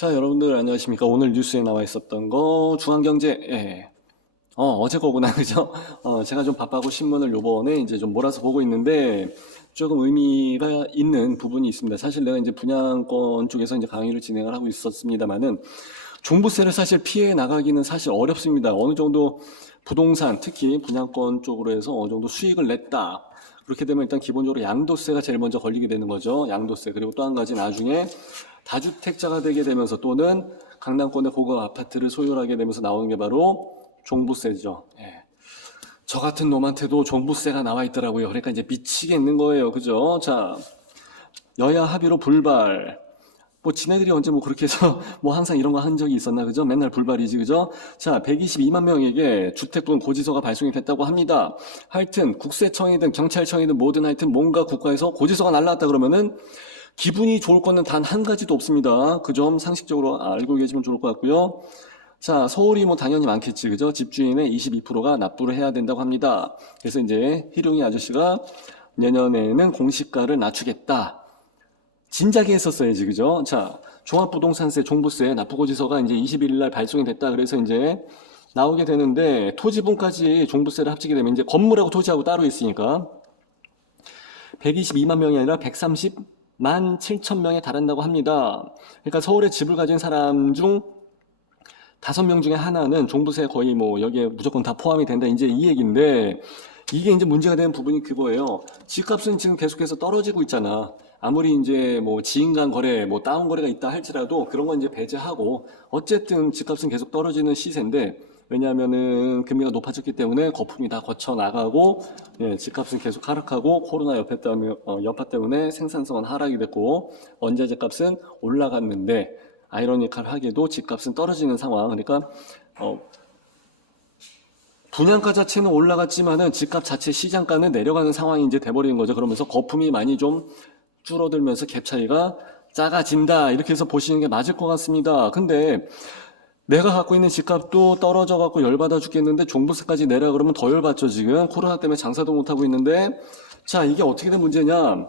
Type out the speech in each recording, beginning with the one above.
자, 여러분들 안녕하십니까? 오늘 뉴스에 나와 있었던 거 중앙경제, 어제 거구나, 그죠? 제가 좀 바빠고 신문을 요번에 이제 좀 몰아서 보고 있는데 조금 의미가 있는 부분이 있습니다. 사실 내가 이제 분양권 쪽에서 이제 강의를 진행을 하고 있었습니다만은 종부세를 사실 피해 나가기는 사실 어렵습니다. 어느 정도 부동산, 특히 분양권 쪽으로 해서 어느 정도 수익을 냈다. 그렇게 되면 일단 기본적으로 양도세가 제일 먼저 걸리게 되는 거죠. 양도세. 그리고 또 한 가지 나중에 다주택자가 되게 되면서 또는 강남권의 고급 아파트를 소유하게 되면서 나오는 게 바로 종부세죠. 예. 저 같은 놈한테도 종부세가 나와 있더라고요. 그러니까 이제 미치겠는 거예요. 그죠? 자, 여야 합의로 불발. 뭐 지네들이 언제 뭐 그렇게 해서 뭐 항상 이런 거 한 적이 있었나, 그죠? 맨날 불발이지, 그죠? 자, 122만 명에게 주택 또는 고지서가 발송이 됐다고 합니다. 하여튼 국세청이든 경찰청이든 뭐든 하여튼 뭔가 국가에서 고지서가 날라왔다 그러면은 기분이 좋을 거는 단 한 가지도 없습니다. 그 점 상식적으로 알고 계시면 좋을 것 같고요. 자, 서울이 뭐 당연히 많겠지, 그죠? 집주인의 22%가 납부를 해야 된다고 합니다. 그래서 이제 희룡이 아저씨가 내년에는 공시가를 낮추겠다. 진작에 했었어야지, 그죠? 자, 종합부동산세, 종부세, 납부고지서가 이제 21일 날 발송이 됐다. 그래서 이제 나오게 되는데, 토지분까지 종부세를 합치게 되면 이제 건물하고 토지하고 따로 있으니까 122만 명이 아니라 130만 7천 명에 달한다고 합니다. 그러니까 서울에 집을 가진 사람 중 5명 중에 하나는 종부세 거의 뭐 여기에 무조건 다 포함이 된다. 이제 이 얘기인데, 이게 이제 문제가 되는 부분이 그거예요. 집값은 지금 계속해서 떨어지고 있잖아. 아무리 이제 뭐 지인 간 거래, 뭐 다운 거래가 있다 할지라도 그런 건 이제 배제하고 어쨌든 집값은 계속 떨어지는 시세인데, 왜냐하면은 금리가 높아졌기 때문에 거품이 다 거쳐 나가고, 예, 집값은 계속 하락하고 코로나 여파 때문에 생산성은 하락이 됐고 원자재 값은 올라갔는데 아이러니컬하게도 집값은 떨어지는 상황. 그러니까 분양가 자체는 올라갔지만은 집값 자체 시장가는 내려가는 상황이 이제 돼버리는 거죠. 그러면서 거품이 많이 좀 줄어들면서 갭 차이가 작아진다. 이렇게 해서 보시는 게 맞을 것 같습니다. 근데 내가 갖고 있는 집값도 떨어져 갖고 열받아 죽겠는데 종부세까지 내라 그러면 더 열받죠. 지금 코로나 때문에 장사도 못하고 있는데, 자, 이게 어떻게 된 문제냐?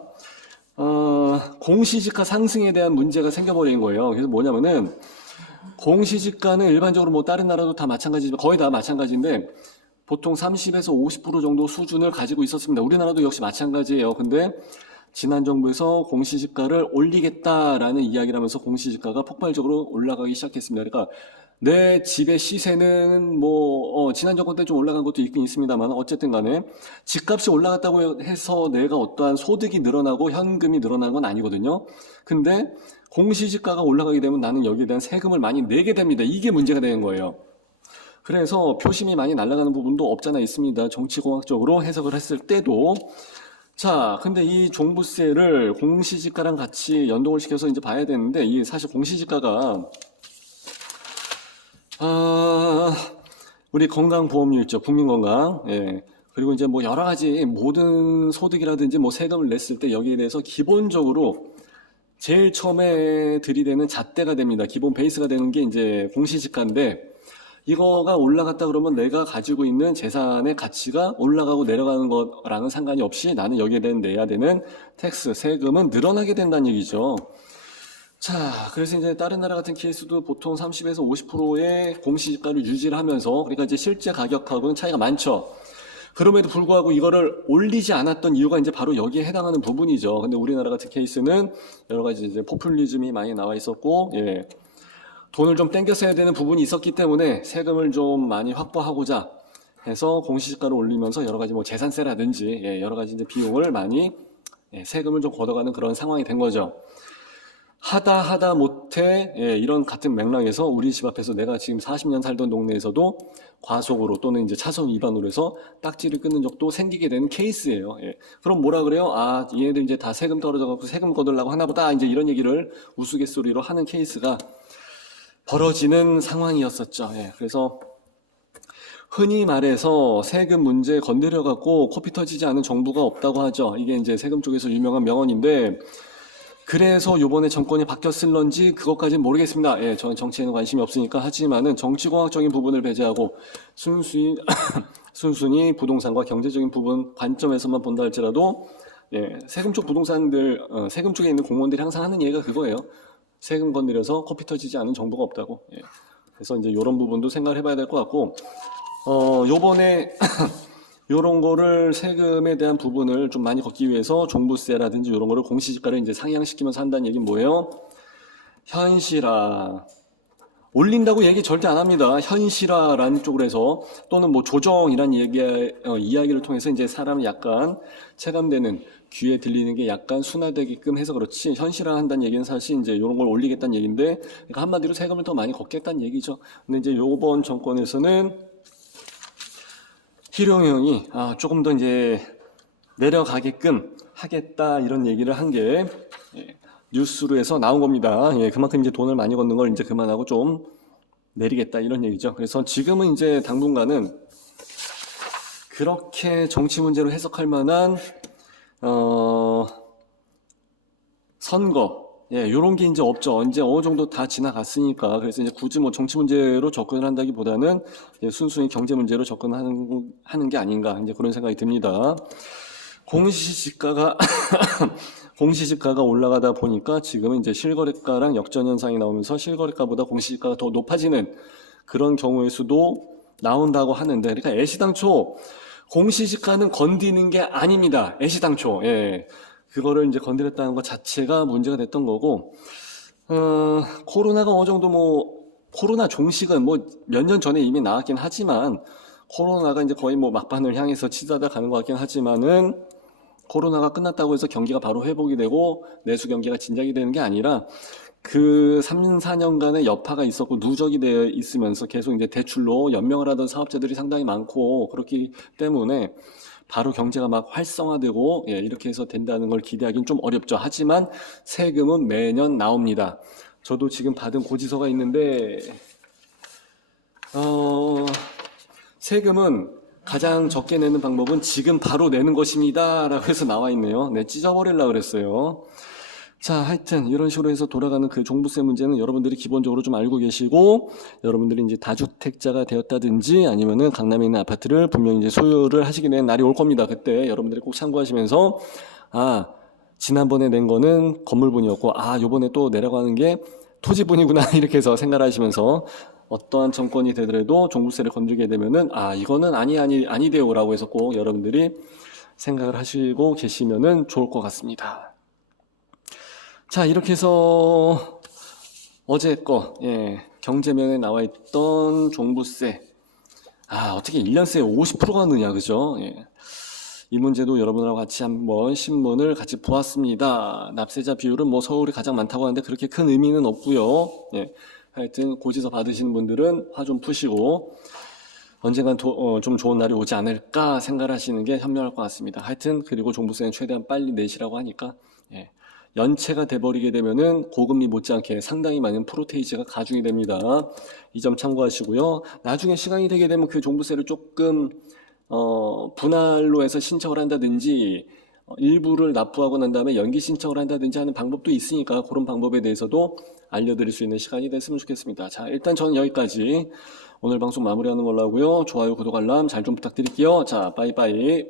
공시지가 상승에 대한 문제가 생겨버린 거예요. 그래서 뭐냐면은 공시지가는 일반적으로 뭐 다른 나라도 다 마찬가지지만 거의 다 마찬가지인데 보통 30에서 50% 정도 수준을 가지고 있었습니다. 우리나라도 역시 마찬가지예요. 근데 지난 정부에서 공시지가를 올리겠다라는 이야기를 하면서 공시지가가 폭발적으로 올라가기 시작했습니다. 그러니까 내 집의 시세는 뭐 지난 정권 때 좀 올라간 것도 있긴 있습니다만 어쨌든 간에 집값이 올라갔다고 해서 내가 어떠한 소득이 늘어나고 현금이 늘어나는 건 아니거든요. 근데 공시지가가 올라가게 되면 나는 여기에 대한 세금을 많이 내게 됩니다. 이게 문제가 되는 거예요. 그래서 표심이 많이 날아가는 부분도 없잖아 있습니다. 정치공학적으로 해석을 했을 때도. 자, 근데 이 종부세를 공시지가랑 같이 연동을 시켜서 이제 봐야 되는데, 이 사실 공시지가가, 우리 건강보험료 있죠. 국민건강. 예. 그리고 이제 뭐 여러 가지 모든 소득이라든지 뭐 세금을 냈을 때 여기에 대해서 기본적으로 제일 처음에 들이대는 잣대가 됩니다. 기본 베이스가 되는 게 이제 공시지가인데, 이거가 올라갔다 그러면 내가 가지고 있는 재산의 가치가 올라가고 내려가는 거랑은 상관이 없이 나는 여기에 대한 내야 되는 텍스, 세금은 늘어나게 된다는 얘기죠. 자, 그래서 이제 다른 나라 같은 케이스도 보통 30에서 50%의 공시지가를 유지를 하면서, 그러니까 이제 실제 가격하고는 차이가 많죠. 그럼에도 불구하고 이거를 올리지 않았던 이유가 이제 바로 여기에 해당하는 부분이죠. 근데 우리나라 같은 케이스는 여러 가지 이제 포퓰리즘이 많이 나와 있었고, 예. 돈을 좀 땡겨 써야 되는 부분이 있었기 때문에 세금을 좀 많이 확보하고자 해서 공시지가를 올리면서 여러 가지 뭐 재산세라든지, 예, 여러 가지 이제 비용을 많이, 예, 세금을 좀 걷어가는 그런 상황이 된 거죠. 하다 못해, 예, 이런 같은 맥락에서 우리 집 앞에서 내가 지금 40년 살던 동네에서도 과속으로 또는 이제 차선 위반으로 해서 딱지를 끊는 적도 생기게 되는 케이스예요. 예. 그럼 뭐라 그래요? 아, 얘네들 이제 다 세금 떨어져갖고 세금 거들라고 하나 보다. 이제 이런 얘기를 우스갯소리로 하는 케이스가 벌어지는 상황이었었죠. 예. 그래서 흔히 말해서 세금 문제 건드려갖고 코피 터지지 않은 정부가 없다고 하죠. 이게 이제 세금 쪽에서 유명한 명언인데, 그래서 요번에 정권이 바뀌었을런지 그것까지는 모르겠습니다. 예, 저는 정치에는 관심이 없으니까. 하지만은 정치공학적인 부분을 배제하고 순순히 부동산과 경제적인 부분 관점에서만 본다 할지라도, 예, 세금 쪽 부동산들, 세금 쪽에 있는 공무원들이 항상 하는 얘기가 그거예요. 세금 건드려서 코피 터지지 않은 정부가 없다고. 예. 그래서 이제 이런 부분도 생각을 해봐야 될 것 같고, 요번에 요런 거를 세금에 대한 부분을 좀 많이 걷기 위해서 종부세라든지 이런 거를 공시지가를 이제 상향시키면서 한다는 얘기는 뭐예요? 현실화. 올린다고 얘기 절대 안 합니다. 현실화라는 쪽으로 해서 또는 뭐 조정이란 이야기를 통해서 이제 사람이 약간 체감되는 귀에 들리는 게 약간 순화되게끔 해서 그렇지 현실화 한다는 얘기는 사실 이제 이런 걸 올리겠다는 얘기인데 그러니까 한마디로 세금을 더 많이 걷겠다는 얘기죠. 근데 이제 요번 정권에서는 희룡형이 조금 더 이제 내려가게끔 하겠다 이런 얘기를 한 게 뉴스로 해서 나온 겁니다. 예, 그만큼 이제 돈을 많이 걷는 걸 이제 그만하고 좀 내리겠다 이런 얘기죠. 그래서 지금은 이제 당분간은 그렇게 정치 문제로 해석할 만한 선거 요런 게 이제 없죠. 이제 어느 정도 다 지나갔으니까. 그래서 이제 굳이 뭐 정치 문제로 접근을 한다기보다는 순수히 경제 문제로 접근하는 게 아닌가 이제 그런 생각이 듭니다. 공시지가가 올라가다 보니까 지금은 이제 실거래가랑 역전 현상이 나오면서 실거래가보다 공시지가가 더 높아지는 그런 경우의 수도 나온다고 하는데, 그러니까 애시당초 공시지가는 건드리는 게 아닙니다. 애시당초. 예. 그거를 이제 건드렸다는 것 자체가 문제가 됐던 거고, 코로나가 어느 정도 코로나 종식은 몇 년 전에 이미 나왔긴 하지만, 코로나가 이제 거의 막판을 향해서 치닫아 가는 것 같긴 하지만은, 코로나가 끝났다고 해서 경기가 바로 회복이 되고 내수 경기가 진작이 되는 게 아니라 그 3, 4년간의 여파가 있었고 누적이 되어 있으면서 계속 이제 대출로 연명을 하던 사업자들이 상당히 많고 그렇기 때문에 바로 경제가 막 활성화되고 이렇게 해서 된다는 걸 기대하기는 좀 어렵죠. 하지만 세금은 매년 나옵니다. 저도 지금 받은 고지서가 있는데 세금은 가장 적게 내는 방법은 지금 바로 내는 것입니다 라고 해서 나와 있네요. 네, 찢어버리려고 그랬어요. 자, 하여튼 이런 식으로 해서 돌아가는 그 종부세 문제는 여러분들이 기본적으로 좀 알고 계시고, 여러분들이 이제 다주택자가 되었다든지 아니면은 강남에 있는 아파트를 분명히 이제 소유를 하시게 되는 날이 올 겁니다. 그때 여러분들이 꼭 참고하시면서 지난번에 낸 거는 건물분이었고 요번에 또 내려가는 게 토지분이구나 이렇게 해서 생각을 하시면서 어떠한 정권이 되더라도 종부세를 건들게 되면은 이거는 아니대요 라고 해서 꼭 여러분들이 생각을 하시고 계시면은 좋을 것 같습니다. 자, 이렇게 해서 어제 경제면에 나와 있던 종부세 어떻게 1년새에 50%가 느냐 그죠? 이 문제도 여러분하고 같이 한번 신문을 같이 보았습니다. 납세자 비율은 서울이 가장 많다고 하는데 그렇게 큰 의미는 없고요. 하여튼 고지서 받으시는 분들은 화 좀 푸시고 언젠간 좀 좋은 날이 오지 않을까 생각을 하시는 게 현명할 것 같습니다. 하여튼 그리고 종부세는 최대한 빨리 내시라고 하니까 연체가 돼버리게 되면은 고금리 못지않게 상당히 많은 프로테이지가 가중이 됩니다. 이 점 참고하시고요. 나중에 시간이 되게 되면 그 종부세를 조금 분할로 해서 신청을 한다든지 일부를 납부하고 난 다음에 연기 신청을 한다든지 하는 방법도 있으니까 그런 방법에 대해서도 알려드릴 수 있는 시간이 됐으면 좋겠습니다. 자, 일단 저는 여기까지 오늘 방송 마무리하는 걸로 하고요. 좋아요, 구독, 알람 잘 좀 부탁드릴게요. 자, 빠이빠이.